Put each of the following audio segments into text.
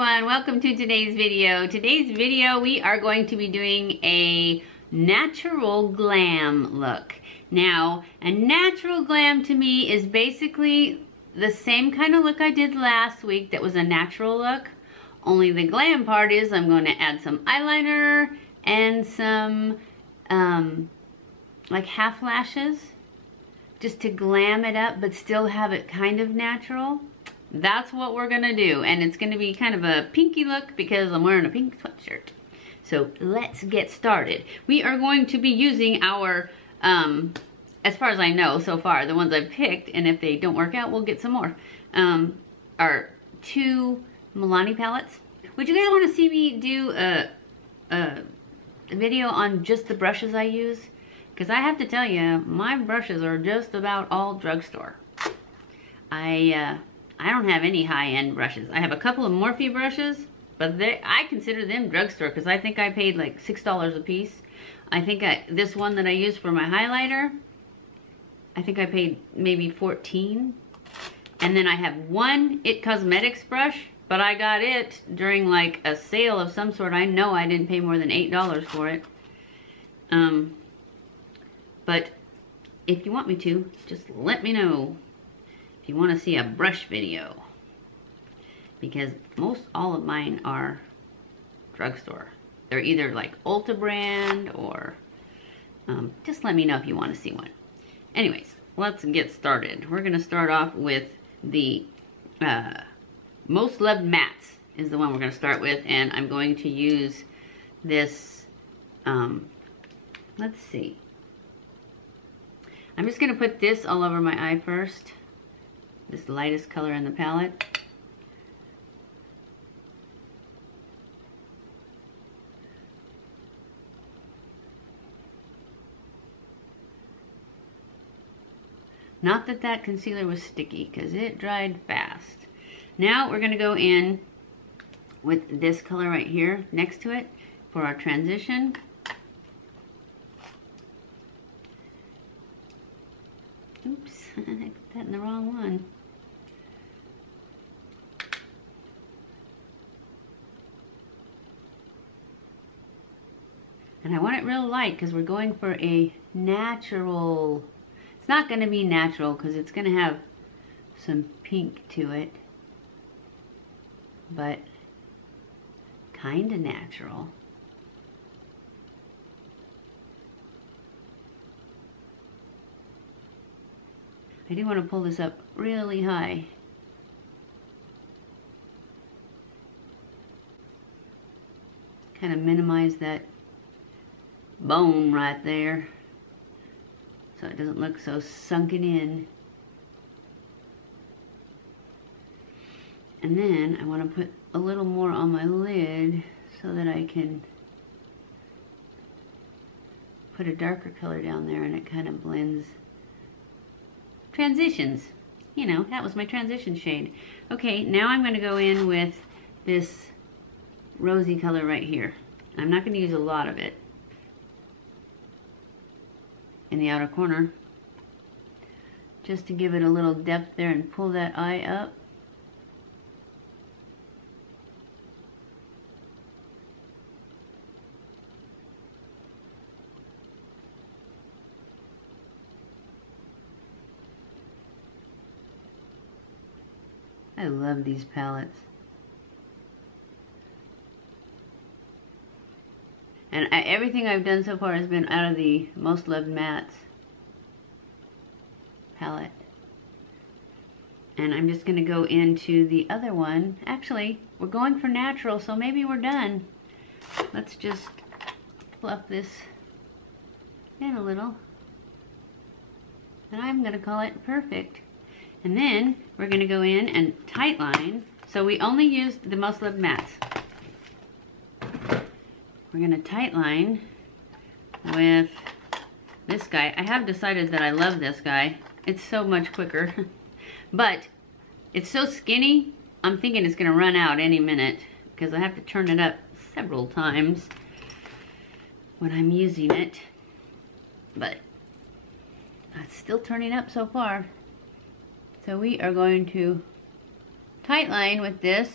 everyone, welcome to today's video. Today's video we are going to be doing a natural glam look. Now, a natural glam to me is basically the same kind of look I did last week that was a natural look. Only the glam part is I'm going to add some eyeliner and some like half lashes just to glam it up but still have it kind of natural. That's what we're gonna do, and it's gonna be kind of a pinky look because I'm wearing a pink sweatshirt. So let's get started. We are going to be using our, as far as I know so far, the ones I've picked, and if they don't work out, we'll get some more, are two Milani palettes. Would you guys want to see me do a video on just the brushes I use? Because I have to tell you, my brushes are just about all drugstore. I don't have any high-end brushes. I have a couple of Morphe brushes, but I consider them drugstore because I think I paid like $6 a piece. I think this one that I use for my highlighter, I think I paid maybe $14. And then I have one It Cosmetics brush, but I got it during like a sale of some sort. I know I didn't pay more than $8 for it. But if you want me to, just let me know. You want to see a brush video, because most all of mine are drugstore. They're either like Ulta brand or just let me know if you want to see one. Anyways, let's get started. We're gonna start off with the Most Loved Mattes is the one we're gonna start with, and I'm going to use this, let's see. I'm just gonna put this all over my eye first. This lightest color in the palette. Not that that concealer was sticky, because it dried fast. Now we're going to go in with this color right here next to it for our transition. Oops, I put that in the wrong one. And I want it real light because we're going for a natural. It's not going to be natural because it's going to have some pink to it, but kind of natural. I do want to pull this up really high. Kind of minimize that bone right there so it doesn't look so sunken in. And then I want to put a little more on my lid so that I can put a darker color down there and it kind of blends. Transitions. You know, that was my transition shade. Okay, now I'm going to go in with this rosy color right here. I'm not going to use a lot of it in the outer corner, just to give it a little depth there and pull that eye up. I love these palettes. And everything I've done so far has been out of the Most Loved Mattes palette. And I'm just going to go into the other one. Actually, we're going for natural, so maybe we're done. Let's just fluff this in a little. And I'm going to call it perfect. And then we're going to go in and tightline. So we only used the Most Loved Mattes. We're going to tightline with this guy. I have decided that I love this guy. It's so much quicker. But it's so skinny, I'm thinking it's going to run out any minute because I have to turn it up several times when I'm using it. But it's still turning up so far. So we are going to tightline with this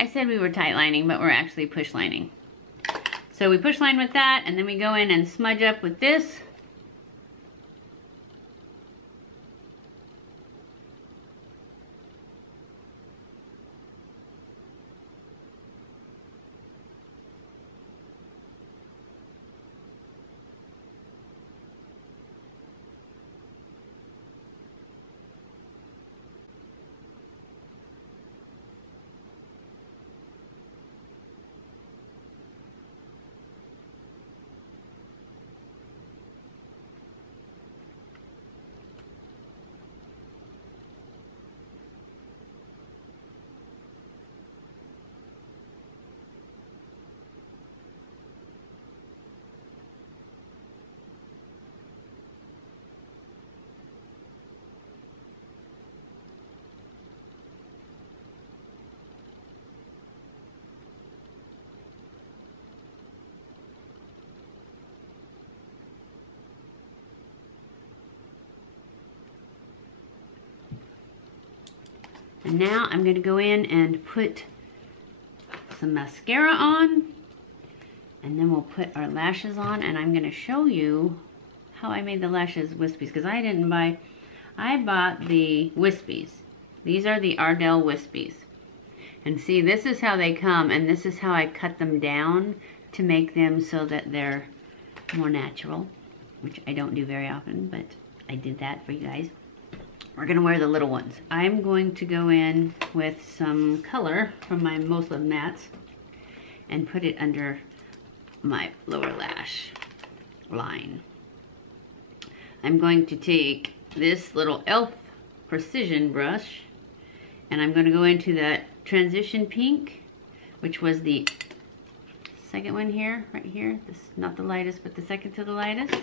I said we were tight lining, but we're actually push lining. So we push line with that, and then we go in and smudge up with this. And now I'm going to go in and put some mascara on, and then we'll put our lashes on, and I'm going to show you how I made the lashes wispies, because I bought the wispies. These are the Ardell wispies. And see, this is how they come, and this is how I cut them down to make them so that they're more natural, which I don't do very often, but I did that for you guys. We're gonna wear the little ones. I'm going to go in with some color from my Most Loved Mattes and put it under my lower lash line. I'm going to take this little e.l.f. precision brush, and I'm gonna go into that transition pink, which was the second one here, right here. This is not the lightest, but the second to the lightest.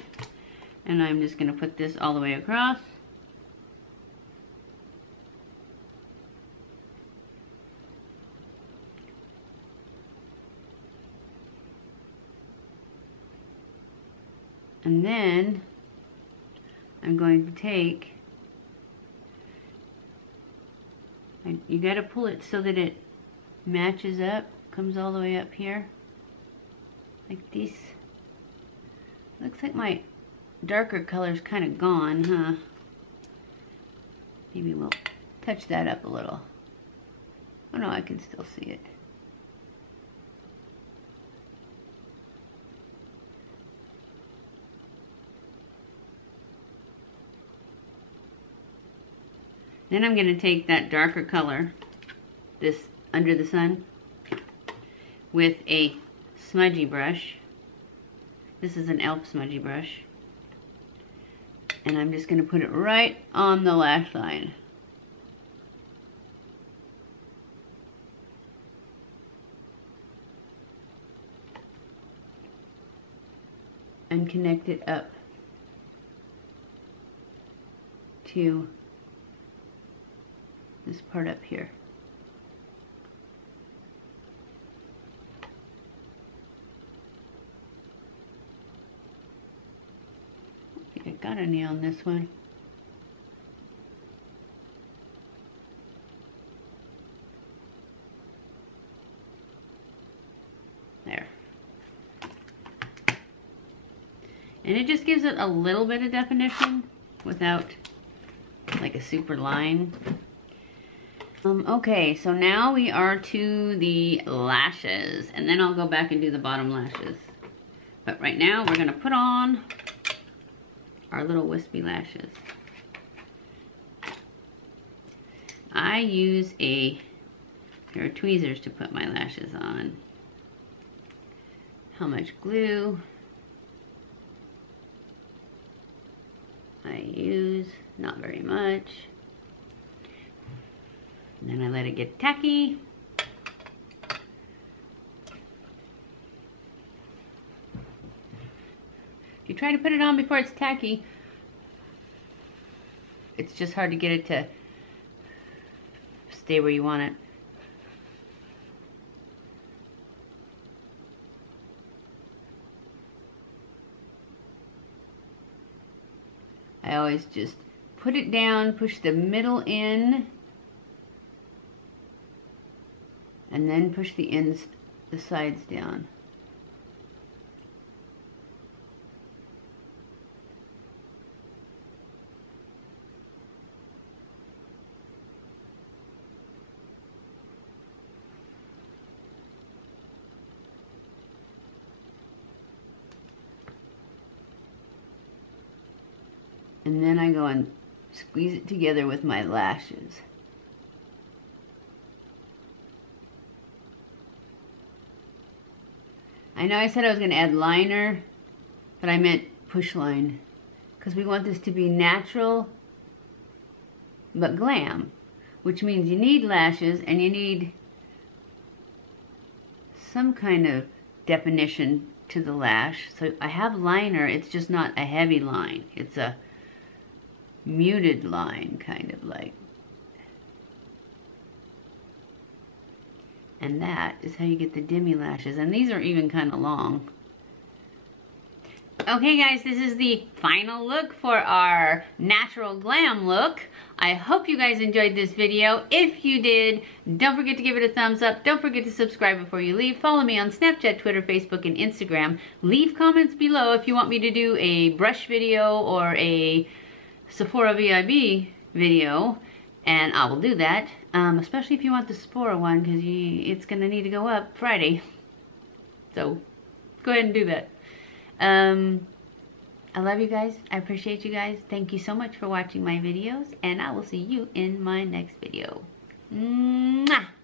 And I'm just gonna put this all the way across. And then I'm going to take, you gotta pull it so that it matches up, comes all the way up here, like this. Looks like my darker color's kind of gone, huh? Maybe we'll touch that up a little. Oh no, I can still see it. Then I'm going to take that darker color, this Under the Sun, with a smudgy brush. This is an e.l.f. smudgy brush. And I'm just going to put it right on the lash line. And connect it up to this part up here. I think I got any on this one. There. And it just gives it a little bit of definition without like a super line. Okay, so now we are to the lashes, and then I'll go back and do the bottom lashes. But right now we're gonna put on our little wispy lashes. I use a pair of tweezers to put my lashes on. How much glue I use? Not very much. And then I let it get tacky. If you try to put it on before it's tacky, it's just hard to get it to stay where you want it. I always just put it down, push the middle in, And then push the ends, the sides down. And then I go and squeeze it together with my lashes. I know I said I was going to add liner, but I meant push line. Because we want this to be natural, but glam. Which means you need lashes and you need some kind of definition to the lash. So I have liner, it's just not a heavy line. It's a muted line, kind of like. And that is how you get the demi lashes. And these are even kind of long. Okay guys, this is the final look for our natural glam look. I hope you guys enjoyed this video. If you did, don't forget to give it a thumbs up. Don't forget to subscribe before you leave. Follow me on Snapchat, Twitter, Facebook, and Instagram. Leave comments below if you want me to do a brush video or a Sephora VIB video, and I will do that, especially if you want the Sephora one, because it's going to need to go up Friday, so go ahead and do that. I love you guys. I appreciate you guys. Thank you so much for watching my videos, and I will see you in my next video. Mwah!